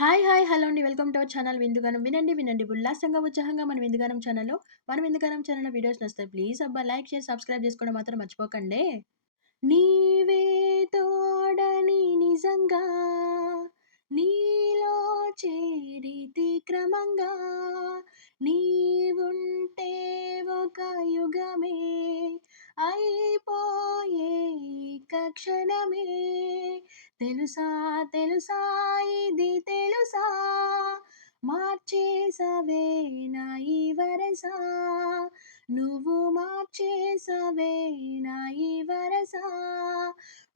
Hi! Hi! Hello అండి. Welcome to our channel Vindugaanam. వినండి, వినండి ఉల్లాసంగా, ఉత్సాహంగా మన విందుగానం ఛానల్‌లో వీడియోస్ నచ్చుతాయి. ప్లీజ్ అబ్బా! లైక్, షేర్, సబ్స్క్రైబ్ చేసుకోవడం మాత్రం మర్చిపోకండే. నీవే తోడని నిజంగా నీలో చేరితి క్రమంగా నీవుంటే ఒక యుగమే అయిపోయే ఇక క్షణమే తెలుసా తెలుసా ఇది తెలుసా మార్చేసవే నా ఈ వరస నువ్వు మార్చేసవే నా ఈ వరస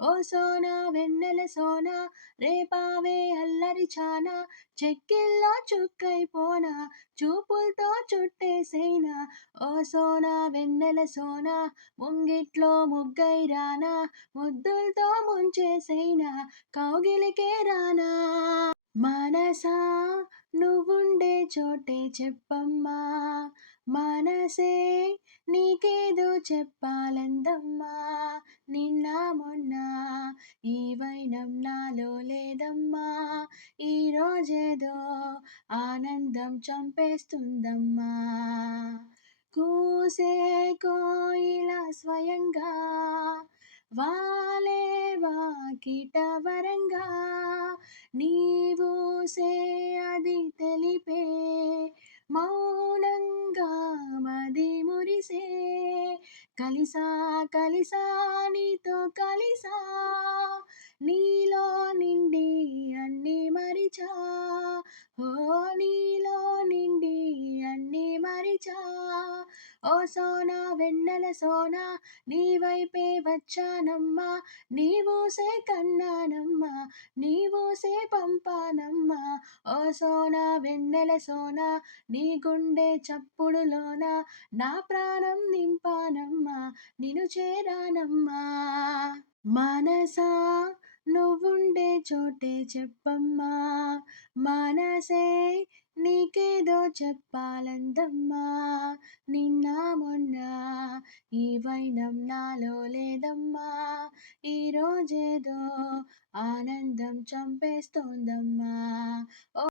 ఓ సోనా వెన్నెల సోనా రేపావే అల్లరి చానా చెక్కిల్లో చుక్కైపోనా చూపులతో చుట్టేసేనా ఓ సోనా వెన్నెల సోనా ముంగిట్లో ముగ్గై రానా ముద్దులతో ముంచేసేనా కౌగిలికే రానా మనసా నువ్వుండే చోటే చెప్పమ్మా మనసే నీకేదో చెప్పాలందమ్మా నిన్న మొన్న ఈ వైనం నాలో లేదమ్మా ఈ రోజేదో ఆనందం చంపేస్తుందమ్మా కూసే కోయిల స్వయంగా వాలే వాకిట వరంగా నీవూసే అది తెలిపే మౌనంగా మది మురిసే కలిసా కలిసా నీతో కలిసా నీలో నిండి అన్ని మరిచా ఓ నీలో నిండి అన్ని మరిచా ఓ సోనా వెన్నెల సోనా నీ వైపే వచ్చానమ్మా నీవూసే కన్నానమ్మా నీవూసే పంపానమ్మా ఓ సోనా వెన్నెల సోనా నీ గుండె చప్పుడులోన నా ప్రాణం నింపానమ్మా నిన్ను చేరానమ్మా మనసా నువ్వుండే చోటే చెప్పమ్మా మనసే నీకేదో చెప్పాలందమ్మా నిన్న మొన్న ఈ వైనం నాలో లేదమ్మా ఈ రోజేదో ఆనందం చంపేస్తోందమ్మా